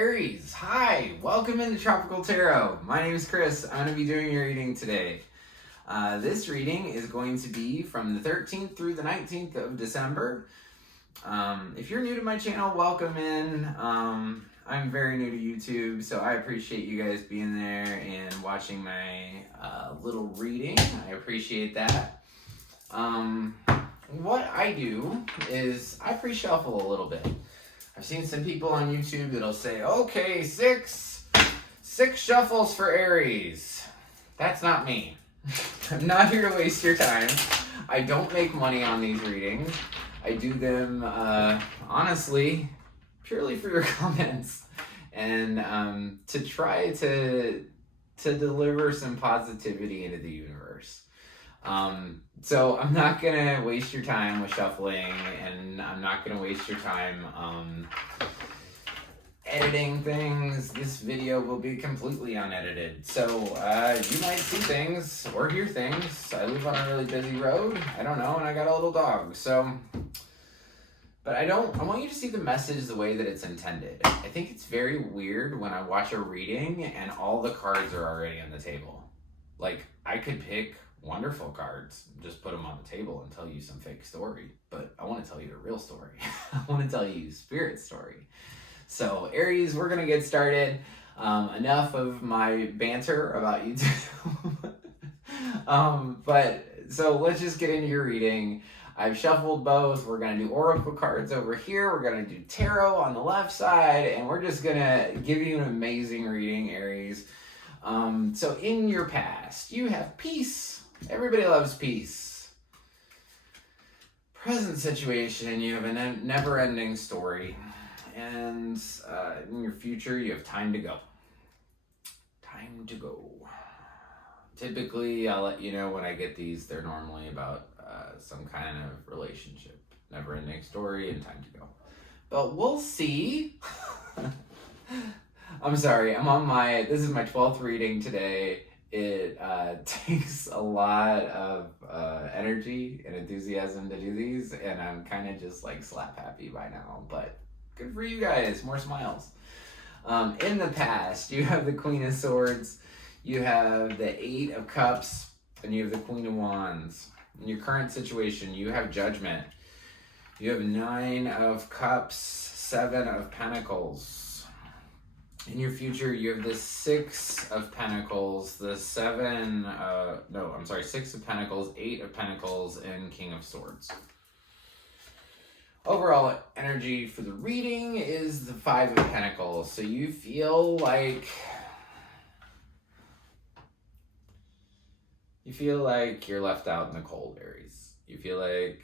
Aries, hi, welcome into Tropical Tarot. My name is Chris. I'm going to be doing your reading today. This reading is going to be from the 13th through the 19th of December. If you're new to my channel, welcome in. I'm very new to YouTube, so I appreciate you guys being there and watching my little reading. I appreciate that. What I do is I pre-shuffle a little bit. I've seen some people on YouTube that'll say, okay, six shuffles for Aries. That's not me. I'm not here to waste your time. I don't make money on these readings. I do them, honestly, purely for your comments and to try to deliver some positivity into the universe. So I'm not gonna waste your time with shuffling, and I'm not gonna waste your time editing things. This video will be completely unedited, so you might see things or hear things. I live on a really busy road, I don't know, and I got a little dog, so. But I want you to see the message the way that it's intended. I think it's very weird when I watch a reading and all the cards are already on the table. Like, I could pick wonderful cards, just put them on the table and tell you some fake story, but I want to tell you a real story. I want to tell you Spirit's story. So Aries, we're gonna get started. Enough of my banter about YouTube. But so let's just get into your reading. I've shuffled both. We're gonna do oracle cards over here, we're gonna do tarot on the left side, and we're just gonna give you an amazing reading, Aries. So in your past, you have peace. Everybody loves peace. Present situation, you have a never-ending story. And in your future, you have time to go. Time to go. Typically, I'll let you know when I get these. They're normally about some kind of relationship. Never-ending story and time to go. But we'll see. I'm sorry, this is my 12th reading today. It takes a lot of energy and enthusiasm to do these, and I'm kind of just like slap happy by now, but good for you guys, more smiles. In the past, you have the Queen of Swords, you have the Eight of Cups, and you have the Queen of Wands. In your current situation, you have Judgment. You have Nine of Cups, Seven of Pentacles. In your future, you have the Six of Pentacles, the Six of Pentacles, Eight of Pentacles, and King of Swords. Overall energy for the reading is the Five of Pentacles. So you feel like you're left out in the cold, Aries. You feel like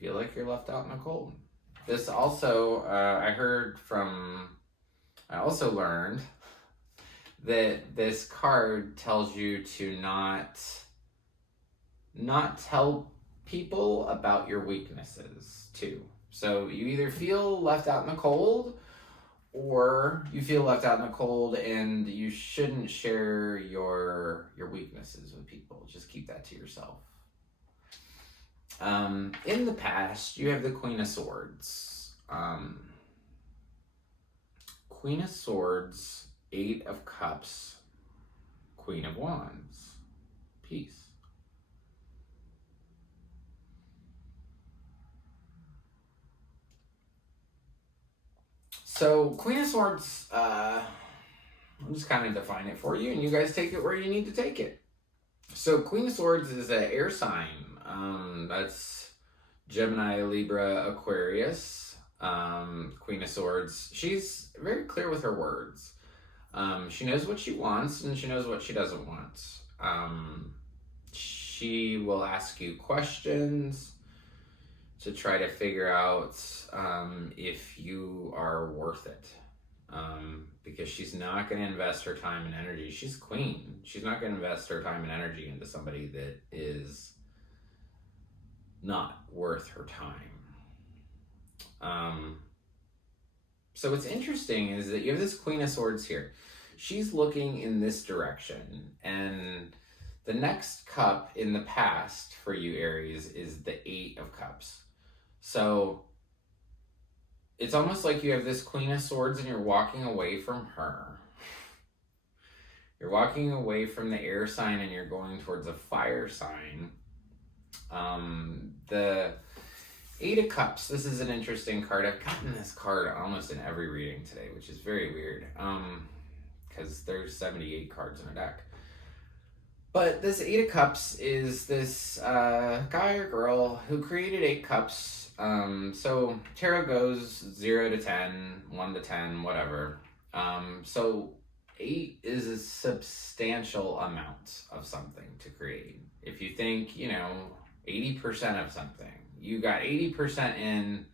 you're left out in the cold. This also, I also learned that this card tells you to not tell people about your weaknesses too. So you either feel left out in the cold, or you feel left out in the cold and you shouldn't share your weaknesses with people. Just keep that to yourself. In the past, you have the Queen of Swords. Queen of Swords, Eight of Cups, Queen of Wands, peace. So, Queen of Swords, I'll just kind of define it for you, and you guys take it where you need to take it. So, Queen of Swords is an air sign. That's Gemini, Libra, Aquarius. Queen of Swords, she's very clear with her words. She knows what she wants and she knows what she doesn't want. She will ask you questions to try to figure out if you are worth it. Because she's not going to invest her time and energy. She's queen. She's not going to invest her time and energy into somebody that is not worth her time. So what's interesting is that you have this Queen of Swords here. She's looking in this direction, and the next cup in the past for you, Aries, is the Eight of Cups. So it's almost like you have this Queen of Swords and you're walking away from her. You're walking away from the air sign and you're going towards a fire sign. The Eight of Cups, this is an interesting card. I've gotten this card almost in every reading today, which is very weird, because there's 78 cards in a deck. But this Eight of Cups is this guy or girl who created 8 cups. So tarot goes 0 to 10, 1 to 10, whatever. So 8 is a substantial amount of something to create. If you think, 80% of something, you got 80% in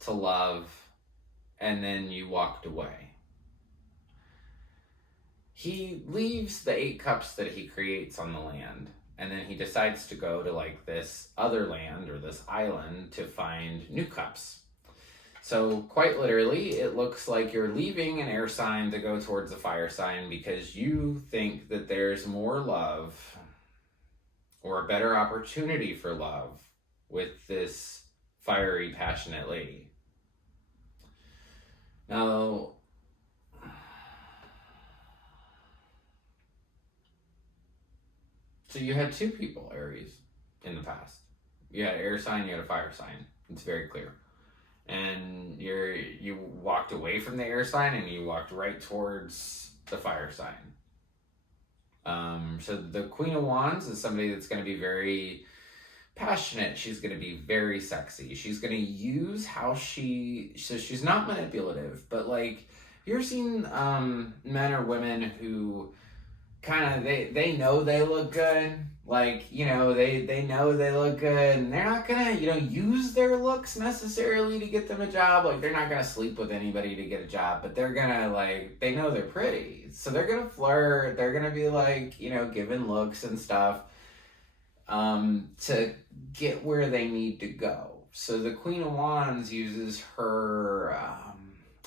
to love, and then you walked away. He leaves the 8 cups that he creates on the land, and then he decides to go to like this other land or this island to find new cups. So quite literally, it looks like you're leaving an air sign to go towards a fire sign because you think that there's more love or a better opportunity for love with this fiery, passionate lady. Now, so you had 2 people, Aries, in the past. You had an air sign, you had a fire sign. It's very clear. And you walked away from the air sign and you walked right towards the fire sign. So the Queen of Wands is somebody that's going to be very passionate. She's going to be very sexy. She's going to use so she's not manipulative, but like, you're seeing men or women who kind of, they know they look good. Like, they know they look good, and they're not gonna, use their looks necessarily to get them a job. Like, they're not gonna sleep with anybody to get a job, but they're gonna, like, they know they're pretty. So they're gonna flirt, they're gonna be like, giving looks and stuff, to get where they need to go. So the Queen of Wands uses her,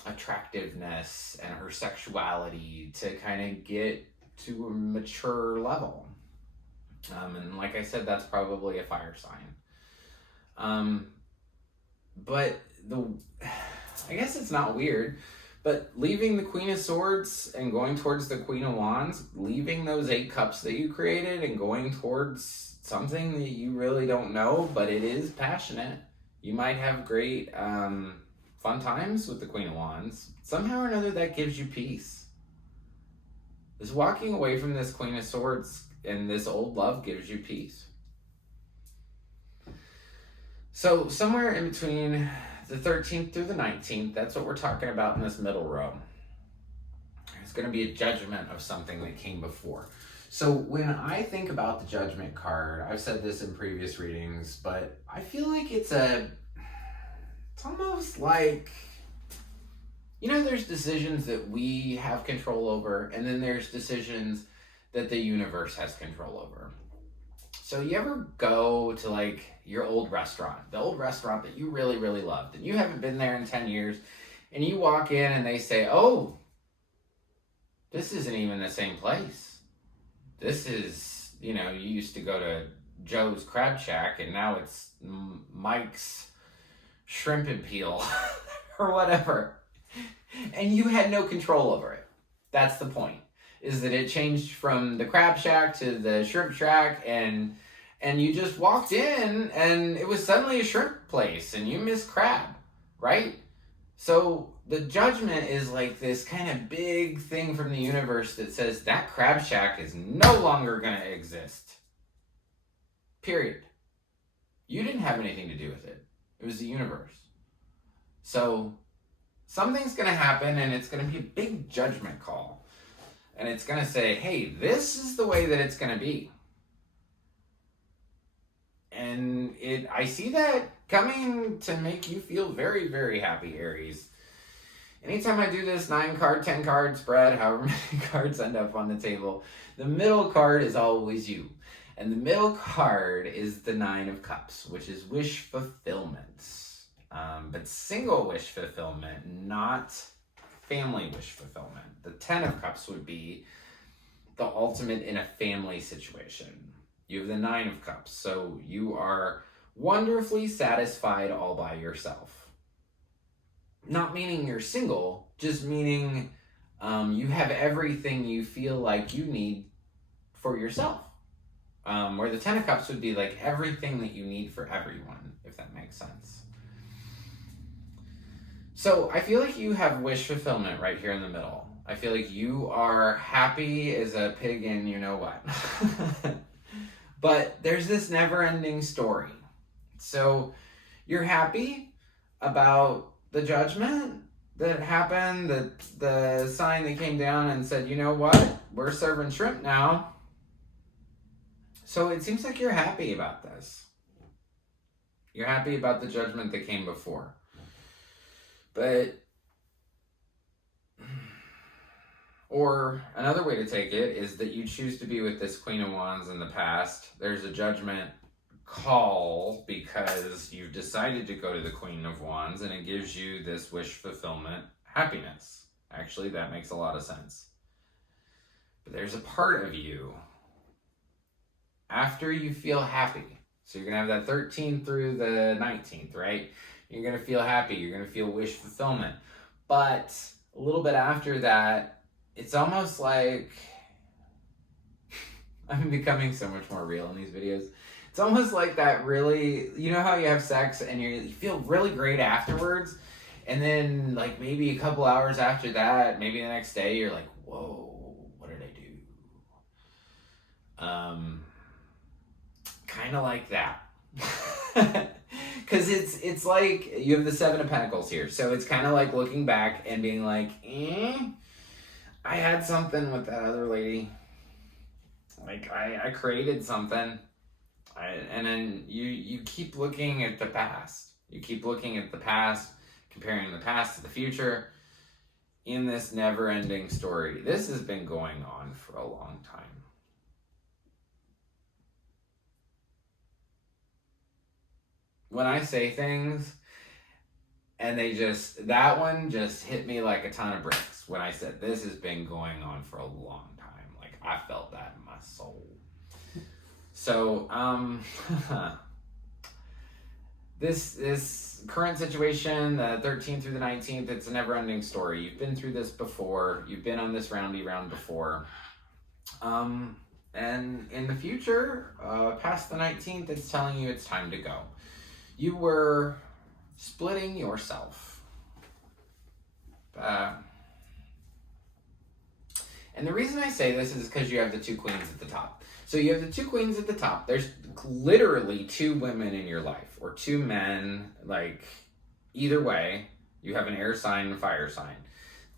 attractiveness and her sexuality to kind of get to a mature level. And like I said, that's probably a fire sign. But I guess it's not weird, but leaving the Queen of Swords and going towards the Queen of Wands, leaving those 8 cups that you created and going towards something that you really don't know, but it is passionate. You might have great fun times with the Queen of Wands. Somehow or another, that gives you peace. This walking away from this Queen of Swords and this old love gives you peace. So somewhere in between the 13th through the 19th, that's what we're talking about in this middle row. It's going to be a judgment of something that came before. So when I think about the Judgment card, I've said this in previous readings, but I feel like it's almost like, there's decisions that we have control over, and then there's decisions that the universe has control over. So you ever go to like your old restaurant, the old restaurant that you really, really loved, and you haven't been there in 10 years, and you walk in and they say, oh, this isn't even the same place. This is, you used to go to Joe's Crab Shack and now it's Mike's Shrimp and Peel or whatever. And you had no control over it. That's the point. Is that it changed from the Crab Shack to the Shrimp Shack, and you just walked in and it was suddenly a shrimp place and you missed crab, right? So the judgment is like this kind of big thing from the universe that says that Crab Shack is no longer going to exist. Period. You didn't have anything to do with it. It was the universe. So something's going to happen and it's going to be a big judgment call. And it's going to say, hey, this is the way that it's going to be. And I see that coming to make you feel very, very happy, Aries. Anytime I do this 9-card, 10-card spread, however many cards end up on the table, the middle card is always you. And the middle card is the 9 of Cups, which is wish fulfillment. But single wish fulfillment, not family wish fulfillment. The 10 of Cups would be the ultimate in a family situation. You have the 9 of Cups, so you are wonderfully satisfied all by yourself. Not meaning you're single, just meaning you have everything you feel like you need for yourself. Where the Ten of Cups would be like everything that you need for everyone, if that makes sense. So I feel like you have wish fulfillment right here in the middle. I feel like you are happy as a pig in you know what. But there's this never-ending story. So you're happy about the judgment that happened, the sign that came down and said, you know what, we're serving shrimp now. So it seems like you're happy about this. You're happy about the judgment that came before. But, or another way to take it is that you choose to be with this Queen of Wands in the past. There's a judgment call because you've decided to go to the Queen of Wands, and it gives you this wish fulfillment happiness. Actually, that makes a lot of sense. But there's a part of you after you feel happy. So you're going to have that 13th through the 19th, right? You're going to feel happy. You're going to feel wish fulfillment. But a little bit after that, it's almost like I'm becoming so much more real in these videos. It's almost like that really, you know how you have sex and you feel really great afterwards, and then like maybe a couple hours after that, maybe the next day, you're like, whoa, what did I do? Kind of like that. Because it's like you have the Seven of Pentacles here. So it's kind of like looking back and being like, I had something with that other lady. Like I created something. And then you keep looking at the past. You keep looking at the past, comparing the past to the future in this never-ending story. This has been going on for a long time. When I say things and that one just hit me like a ton of bricks when I said this has been going on for a long time. Like I felt that in my soul. So, this current situation, the 13th through the 19th, it's a never-ending story. You've been through this before. You've been on this roundy round before. And in the future, past the 19th, it's telling you it's time to go. You were splitting yourself. And the reason I say this is because you have the two queens at the top. So you have the two queens at the top. There's literally two women in your life, or two men, like either way, you have an air sign and a fire sign.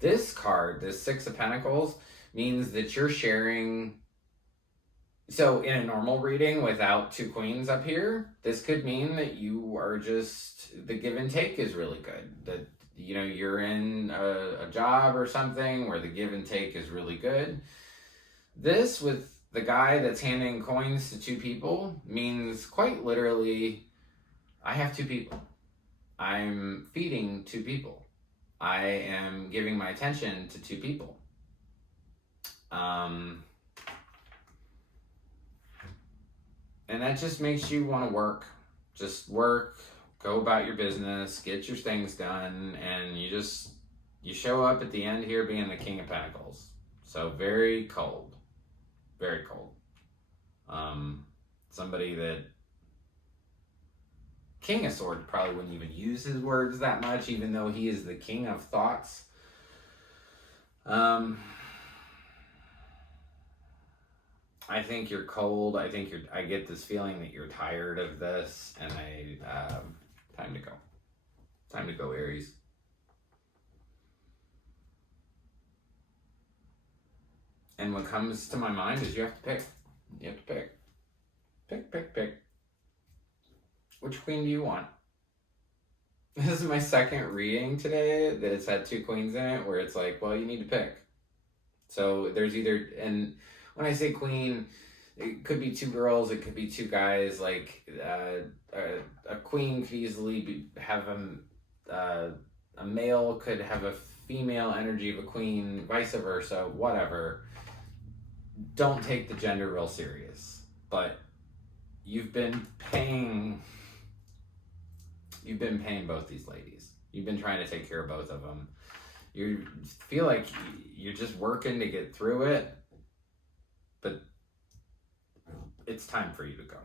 This card, this Six of Pentacles, means that you're sharing. So in a normal reading without two queens up here, this could mean that you are just, the give and take is really good. That, you know, you're in a job or something where the give and take is really good. This with the guy that's handing coins to two people means quite literally, I have two people. I'm feeding two people. I am giving my attention to two people. And that just makes you want to work. Just work, go about your business, get your things done, and you show up at the end here being the King of Pentacles. So very cold. Very cold. Somebody that King of Swords probably wouldn't even use his words that much, even though he is the king of thoughts. I think you're cold. I get this feeling that you're tired of this, and time to go. Time to go, Aries. And what comes to my mind is you have to pick. You have to pick. Pick. Which queen do you want? This is my second reading today that it's had two queens in it, where it's like, well, you need to pick. So there's either, and when I say queen, it could be two girls, it could be two guys. Like a queen could easily have a male could have a female energy of a queen, vice versa, whatever. Don't take the gender real serious, but you've been paying both these ladies. You've been trying to take care of both of them. You feel like you're just working to get through it, but it's time for you to go.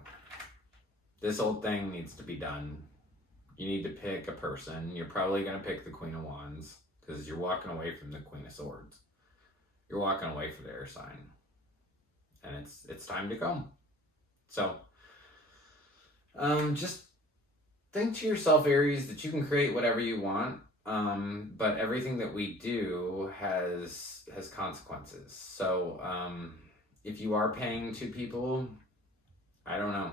This old thing needs to be done. You need to pick a person. You're probably going to pick the Queen of Wands because you're walking away from the Queen of Swords. You're walking away from the air sign. And it's time to go. So, just think to yourself, Aries, that you can create whatever you want. But everything that we do has consequences. So, if you are paying two people, I don't know.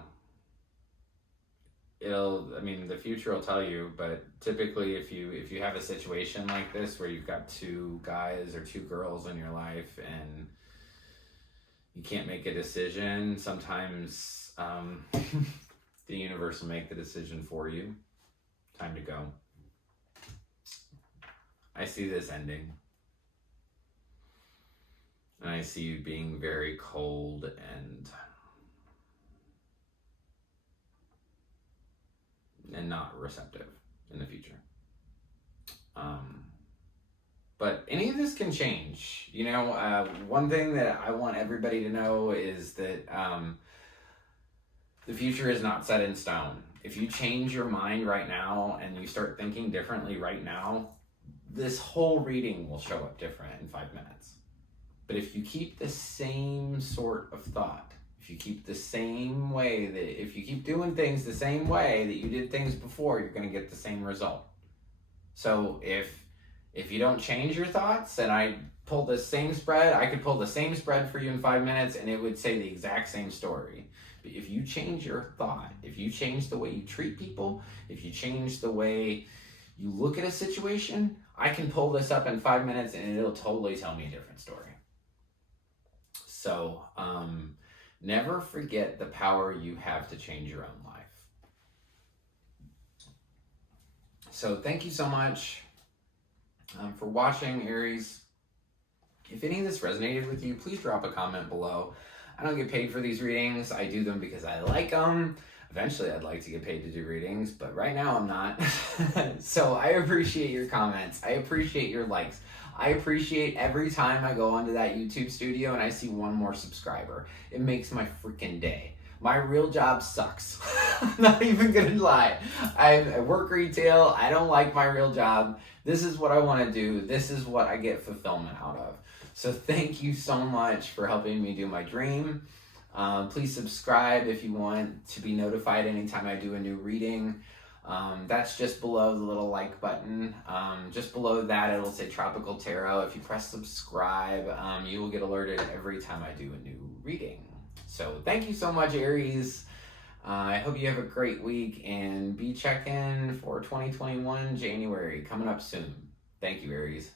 The future will tell you, but typically if you have a situation like this where you've got two guys or two girls in your life and you can't make a decision, sometimes the universe will make the decision for you. Time to go. I see this ending. And I see you being very cold and not receptive in the future. But any of this can change. One thing that I want everybody to know is that the future is not set in stone. If you change your mind right now and you start thinking differently right now, this whole reading will show up different in 5 minutes. But if you keep the same sort of thought, if you keep the same way, if you keep doing things the same way that you did things before, you're going to get the same result. So if you don't change your thoughts, and I pull the same spread, I could pull the same spread for you in 5 minutes and it would say the exact same story. But if you change your thought, if you change the way you treat people, if you change the way you look at a situation, I can pull this up in 5 minutes and it'll totally tell me a different story. So, never forget the power you have to change your own life. So thank you so much for watching, Aries. If any of this resonated with you, please drop a comment below. I don't get paid for these readings. I do them because I like them. Eventually, I'd like to get paid to do readings, but right now I'm not. So I appreciate your comments. I appreciate your likes. I appreciate every time I go onto that YouTube studio and I see one more subscriber. It makes my freaking day. My real job sucks. I'm not even gonna lie. I work retail. I don't like my real job. This is what I want to do. This is what I get fulfillment out of. So thank you so much for helping me do my dream. Please subscribe if you want to be notified anytime I do a new reading. That's just below the little like button. Just below that, it'll say Tropical Tarot. If you press subscribe, you will get alerted every time I do a new reading. So thank you so much, Aries. I hope you have a great week and be checking for 2021 January coming up soon. Thank you, Aries.